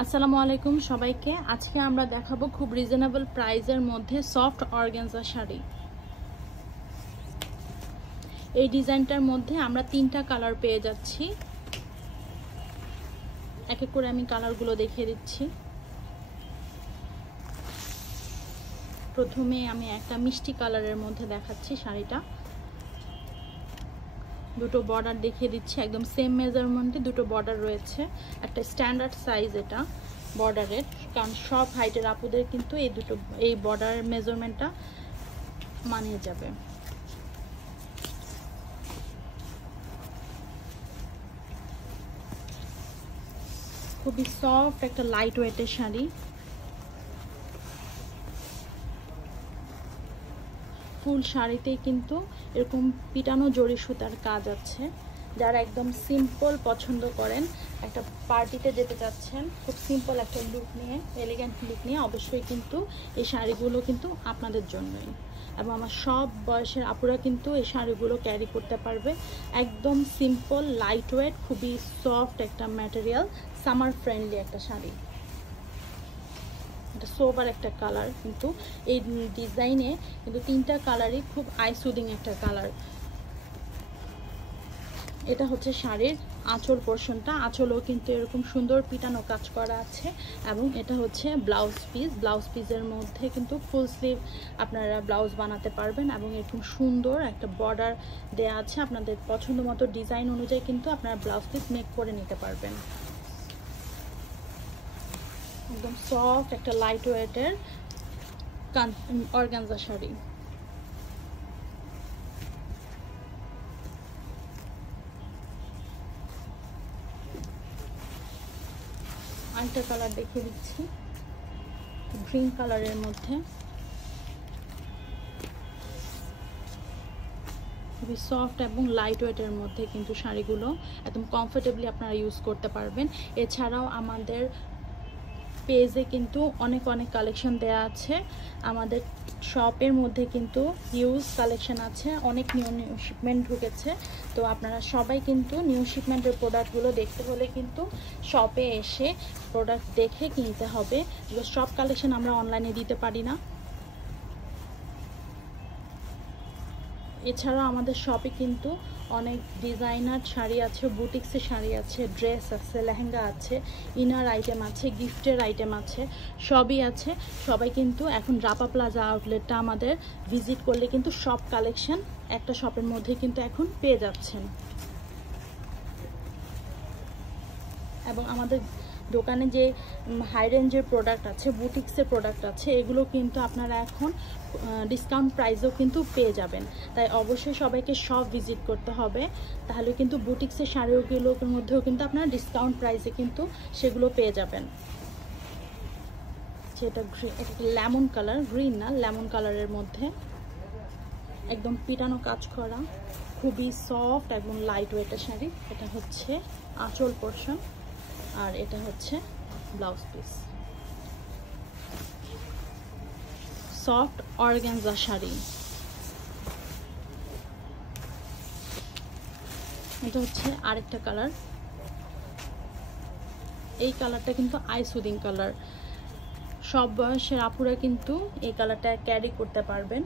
আসসালামু আলাইকুম সবাইকে। আজকে আমরা দেখাবো খুব রিজনেবল প্রাইসের মধ্যে সফট অর্গানজা শাড়ি। এই ডিজাইনটার মধ্যে আমরা 3টা কালার পেয়ে যাচ্ছি। এক এক করে আমি কালারগুলো দেখিয়ে দিচ্ছি। প্রথমে আমি একটা মিষ্টি কালারের মধ্যে দেখাচ্ছি শাড়িটা। দুটো বর্ডার দেখিয়ে দিচ্ছি, একদম সেম মেজারমেন্টে দুটো বর্ডার রয়েছে। একটা স্ট্যান্ডার্ড সাইজ এটা বর্ডারের, কারণ সব হাইটের আপুদের কিন্তু এই বর্ডার মেজারমেন্টটা মানিয়ে যাবে। খুবই সফট একটা লাইট ওয়েটের শাড়ি। ফুল শাড়িতে কিন্তু এরকম পিটানো জরি সুতার কাজ আছে। যারা একদম সিম্পল পছন্দ করেন, একটা পার্টিতে যেতে চাচ্ছেন, খুব সিম্পল একটা লুক নিয়ে, এলিগেন্ট লুক নিয়ে, অবশ্যই কিন্তু এই শাড়িগুলো কিন্তু আপনাদের জন্যই। এবং আমার সব বয়সের আপুরা কিন্তু এই শাড়িগুলো ক্যারি করতে পারবে। একদম সিম্পল লাইট ওয়েট, খুবই সফট একটা ম্যাটেরিয়াল, সামার ফ্রেন্ডলি একটা শাড়ি। এটা সোবার একটা কালার, কিন্তু এই ডিজাইনে কিন্তু 3টা কালারই খুব আই সুদিং একটা কালার। এটা হচ্ছে শাড়ির আঁচল পোর্শনটা। আঁচলও কিন্তু এরকম সুন্দর পিটানো কাজ করা আছে। এবং এটা হচ্ছে ব্লাউজ পিস। ব্লাউজ পিসের মধ্যে কিন্তু ফুল স্লিভ আপনারা ব্লাউজ বানাতে পারবেন এবং এরকম সুন্দর একটা বর্ডার দেয়া আছে। আপনাদের পছন্দ মতো ডিজাইন অনুযায়ী কিন্তু আপনারা ব্লাউজ পিস মেক করে নিতে পারবেন। একদম সফট একটা লাইট ওয়েটের অর্গানজা শাড়ি। আরেকটা কালার দেখিয়ে দিচ্ছি, গ্রিন কালারের মধ্যে। খুবই সফট এবং লাইট ওয়েটের মধ্যে কিন্তু শাড়িগুলো একদম কমফোর্টেবলি আপনারা ইউজ করতে পারবেন। এছাড়াও আমাদের পেজে কিন্তু অনেক কালেকশন দেয়া আছে। আমাদের শপের মধ্যে কিন্তু হিউজ কালেকশন আছে, অনেক নিউ শিপমেন্ট ঢুকেছে। তো আপনারা সবাই কিন্তু নিউ শিপমেন্টের প্রোডাক্টগুলো দেখতে হলে কিন্তু শপে এসে প্রোডাক্ট দেখে কিনতে হবে। সব কালেকশন আমরা অনলাইনে দিতে পারি না। এছাড়াও আমাদের শপে কিন্তু অনেক ডিজাইনার শাড়ি আছে, বুটিক্সের শাড়ি আছে, ড্রেস আছে, লেহেঙ্গা আছে, ইনার আইটেম আছে, গিফটের আইটেম আছে, সবই আছে। সবাই কিন্তু এখন রাপা প্লাজা আউটলেটটা আমাদের ভিজিট করলে কিন্তু সব কালেকশন একটা শপের মধ্যে কিন্তু এখন পেয়ে যাচ্ছেন। এবং আমাদের দোকানে যে হাই রেঞ্জের প্রোডাক্ট আছে, বুটিক্সের প্রোডাক্ট আছে, এগুলো কিন্তু আপনারা এখন ডিসকাউন্ট প্রাইসেও কিন্তু পেয়ে যাবেন। তাই অবশ্যই সবাইকে সব ভিজিট করতে হবে, তাহলে কিন্তু বুটিক্সের শাড়িগুলোর মধ্যেও কিন্তু আপনারা ডিসকাউন্ট প্রাইসে কিন্তু সেগুলো পেয়ে যাবেন। সেটা লেমন কালার, গ্রিন না, লেমন কালারের মধ্যে একদম পিটানো কাজ করা, খুবই সফট এবং লাইট ওয়েটের শাড়ি। এটা হচ্ছে আঁচল পোর্শন আর এটা হচ্ছে blouse piece. Soft organza sari. এটা হচ্ছে আরেকটা কালার। এই কালারটা কিন্তু আই সুদিং কালার। সব বয়সের আপুরা কিন্তু এই কালারটা ক্যারি করতে পারবেন।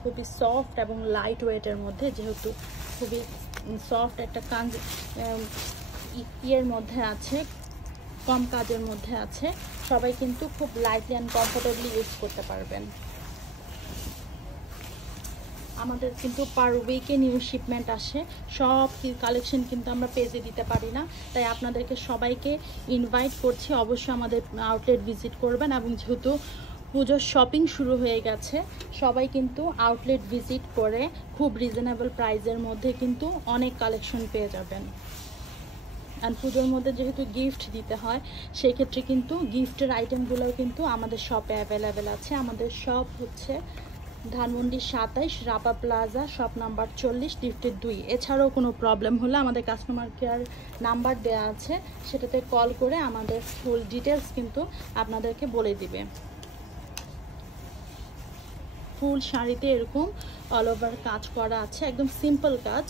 খুবই সফট এবং লাইট ওয়েটের মধ্যে, যেহেতু খুবই সফট একটা কাজ ইয়ের মধ্যে আছে, কম কাজের মধ্যে আছে, সবাই কিন্তু খুব লাইটলি অ্যান্ড কমফোর্টেবলি ইউজ করতে পারবেন। আমাদের কিন্তু পার উইকে নিউ শিপমেন্ট আসে, সব কালেকশন কিন্তু আমরা পেজে দিতে পারি না। তাই আপনাদেরকে সবাইকে ইনভাইট করছি, অবশ্যই আমাদের আউটলেট ভিজিট করবেন। এবং যেহেতু পুজোর শপিং শুরু হয়ে গেছে, সবাই কিন্তু আউটলেট ভিজিট করে খুব রিজনেবল প্রাইসের মধ্যে কিন্তু অনেক কালেকশন পেয়ে যাবেন। আর পুজোর মধ্যে যেহেতু গিফট দিতে হয়, সেই ক্ষেত্রে কিন্তু গিফটের আইটেমগুলোও কিন্তু আমাদের শপে অ্যাভেলেবেল আছে। আমাদের শপ হচ্ছে Dhanmondi 27, Rapa plaza, shop number 40, লিফটের 2। এছাড়াও কোনো প্রবলেম হলে আমাদের কাস্টমার কেয়ার নাম্বার দেওয়া আছে, সেটাতে কল করে আমাদের ফুল ডিটেলস কিন্তু আপনাদেরকে বলে দিবে। ফুল শাড়িতে এরকম অল ওভার কাজ করা আছে, একদম সিম্পল কাজ,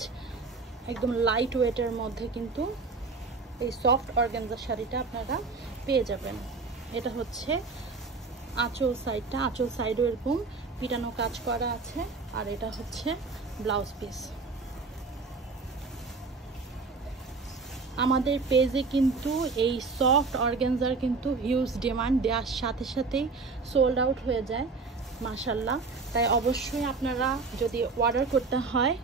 একদম লাইট ওয়েটের মধ্যে কিন্তু এই সফট অর্গানজা শাড়িটা আপনারা পেয়ে যাবেন। এটা হচ্ছে আঁচল সাইডটা, আঁচল সাইডও এরকম পিটানো কাজ করা আছে, আর এটা হচ্ছে ব্লাউজ পিস। আমাদের পেজে কিন্তু এই সফট অর্গানজার কিন্তু হিউজ ডিমান্ড, দেওয়ার সাথে সাথেই সোল্ড আউট হয়ে যায় মাশাল্লাহ। তাই অবশ্যই আপনারা যদি অর্ডার করতে হয়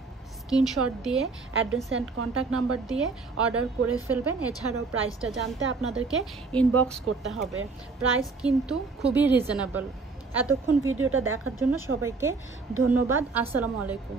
স্ক্রিনশট দিয়ে অ্যাড্রেস অ্যান্ড কন্ট্যাক্ট নাম্বার দিয়ে অর্ডার করে ফেলবেন। এছাড়াও প্রাইসটা জানতে আপনাদেরকে ইনবক্স করতে হবে। প্রাইস কিন্তু খুবই রিজনেবল। এতক্ষণ ভিডিওটা দেখার জন্য সবাইকে ধন্যবাদ। আসসালামু আলাইকুম।